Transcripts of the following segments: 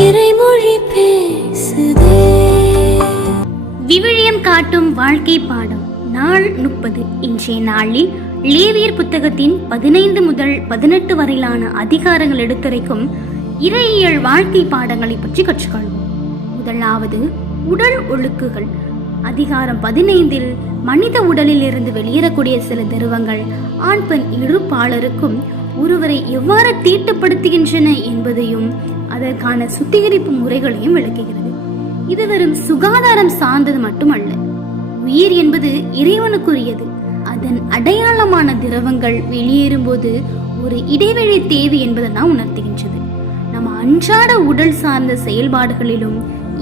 இறைமொழி பேசுதே. விவிலியம் காட்டும் வாழ்க்கை பாடம் நாள் 30. இன்றைய நாளில் லேவியர் புத்தகத்தின் 15 முதல் 18 வரையிலான அதிகாரங்கள் எடுத்துரைக்கும் இறையியல் வாழ்க்கை பாடங்களை பற்றி கற்றுக்கொள்வோம். முதலாவது உடல் ஒழுக்குகள். அதிகாரம் 15 மனித உடலில் இருந்து வெளியேறக்கூடிய சில திரவங்கள் ஆண் பெண் இருப்பாளருக்கும் ஒருவரை எவ்வாறு தீட்டுப்படுத்துகின்றன என்பதையும் அதற்கான சுத்திகரிப்பு முறைகளையும் விளக்குகிறது. இது வெறும் சுகாதாரம் சார்ந்தது மட்டுமல்ல, உயிர் என்பது இறைவனுக்குரியது. அதன் அடையாளமான திரவங்கள் வெளியேறும் போது ஒரு இடைவெளி தேவை என்பதை தான் உணர்த்துகின்றது. நம்ம அன்றாட உடல் சார்ந்த செயல்பாடுகளிலும்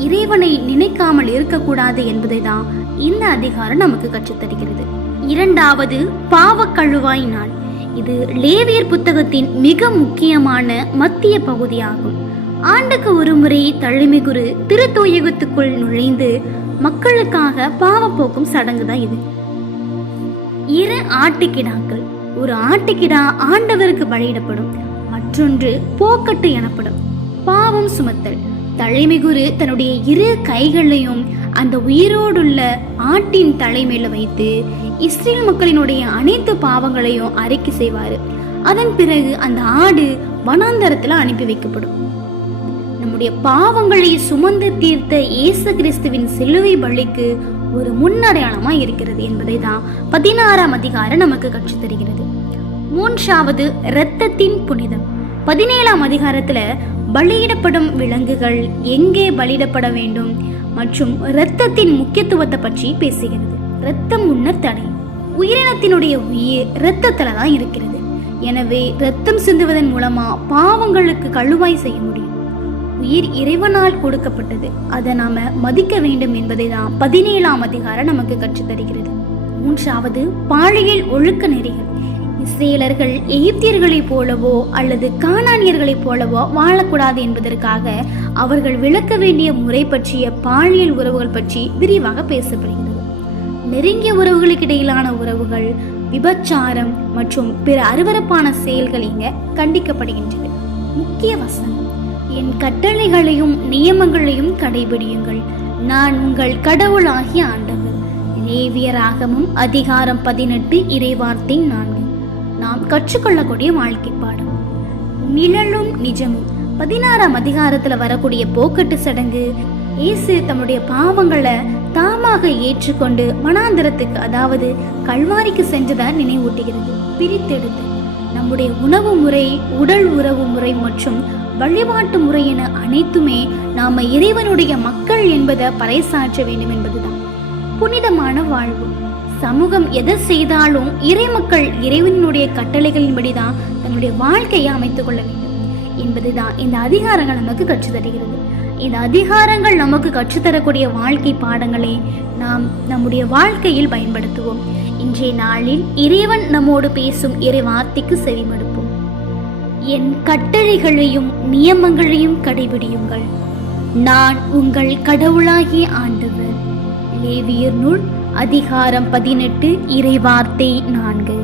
இறைவனை நினைக்காமல் இருக்கக்கூடாது என்பதை தான் இந்த அதிகாரம் நமக்கு கற்றுத்தருகிறது. இரண்டாவது பாவ கழுவாய் நாள். இது லேவியர் புத்தகத்தின் மிக முக்கியமான மத்திய பகுதியாகும். ஆண்டுக்கு ஒரு முறை தலைமை குரு திருத்தூயகத்துக்குள் நுழைந்து மக்களுக்காக பாவ போக்கும் சடங்கு தான் இது. 2 ஆட்டுக்கிடாக்கள். ஒரு ஆட்டுக்கிடா ஆண்டவருக்கு பலியிடப்படும், மற்றொன்று போக்கட்டு எனப்படும். பாவம் சுமத்தல். தலைமை குரு தன்னுடைய 2 கைகளையும் அந்த உயிரோடுள்ள ஆட்டின் தலைமையில வைத்து இஸ்ரேல் மக்களினுடைய அனைத்து பாவங்களையும் அறிக்கை செய்வாரு. அதன் பிறகு அந்த ஆடு வனாந்தரத்துல அனுப்பி வைக்கப்படும். நம்முடைய பாவங்களை சுமந்து தீர்த்த இயேசு கிறிஸ்துவின் சிலுவை பலிக்கு ஒரு முன்னடையாளமா இருக்கிறது என்பதை தான் 16ஆம் அதிகாரம் நமக்கு கற்றுத்தருகிறது. மூன்றாவது இரத்தத்தின் புனிதம். 17ஆம் அதிகாரத்துல பலியிடப்படும் விலங்குகள் எங்கே பலியிடப்பட வேண்டும் மற்றும் இரத்தத்தின் முக்கியத்துவத்தை பற்றி பேசுகிறது. இரத்தம் முன்னர் தடை. உயிரினத்தினுடைய உயிர் இரத்தத்துல தான் இருக்கிறது. எனவே இரத்தம் சிந்துவதன் மூலமா பாவங்களுக்கு கழுவாய் செய்ய முடியும். உயிர் இறைவனால் கொடுக்கப்பட்டது, அதை நாம மதிக்க வேண்டும் என்பதை தான் 17ஆம் அதிகாரம் நமக்கு கற்றுத்தருகிறது. மூன்றாவது பாலியல் ஒழுக்க நெறிகள். இஸ்ரேலர்கள் எகிப்தியர்களைப் போலவோ அல்லது கானானியர்களைப் போலவோ வாழக்கூடாது என்பதற்காக அவர்கள் விளக்க வேண்டிய முறை பற்றிய பாலியல் உறவுகள் பற்றி விரிவாக பேசப்படுகிறது. நெருங்கிய உறவுகளுக்கு இடையிலான உறவுகள், விபச்சாரம் மற்றும் பிற அருவருப்பான செயல்கள் இங்க கண்டிக்கப்படுகின்றன. முக்கிய வசனம்: என் கட்டளைகளையும் நியமங்களையும் கடைபிடியுங்கள், நான் உங்கள் கடவுளாகிய ஆண்டவர். லேவியராகமம் அதிகாரம் 18 இறைவார்த்தை 4. நாம் கற்றுக்கொள்ளக்கூடிய வாழ்க்கை பாடம் நிழலும் நிஜமும். 16ஆம் அதிகாரத்துல வரக்கூடிய போக்கட்டு சடங்கு இயேசு தம்முடைய பாவங்களை தாமாக ஏற்றுக்கொண்டு வனாந்தரத்துக்கு, அதாவது கல்வாரிக்கு சென்றதை நினைவூட்டுகிறது. பிரித்தெடுத்து நம்முடைய உணவு முறை, உடல் உறவு முறை மற்றும் வழிபாட்டு முறை என அனைத்துமே நாம இறைவனுடைய மக்கள் என்பதை பறைசாற்ற வேண்டும் என்பதுதான். புனிதமான வாழ்வு. சமூகம் எதை செய்தாலும் இறை மக்கள் இறைவனுடைய கட்டளைகளின்படிதான் தன்னுடைய வாழ்க்கையை அமைத்துக் கொள்ள வேண்டும் என்பதுதான் இந்த அதிகாரங்கள் நமக்கு கற்றுத்தருகிறது. இந்த அதிகாரங்கள் நமக்கு கற்றுத்தரக்கூடிய வாழ்க்கை பாடங்களை நாம் நம்முடைய வாழ்க்கையில் பயன்படுத்துவோம். இன்றைய நாளில் இறைவன் நம்மோடு பேசும் இறை வார்த்தைக்கு செவிமடுப்போம். என் கட்டளைகளையும் நியமங்களையும் கடைபிடியுங்கள், நான் உங்கள் கடவுளாகிய ஆண்டவர். லேவியர் நூல் அதிகாரம் 18 இறைவார்த்தை 4.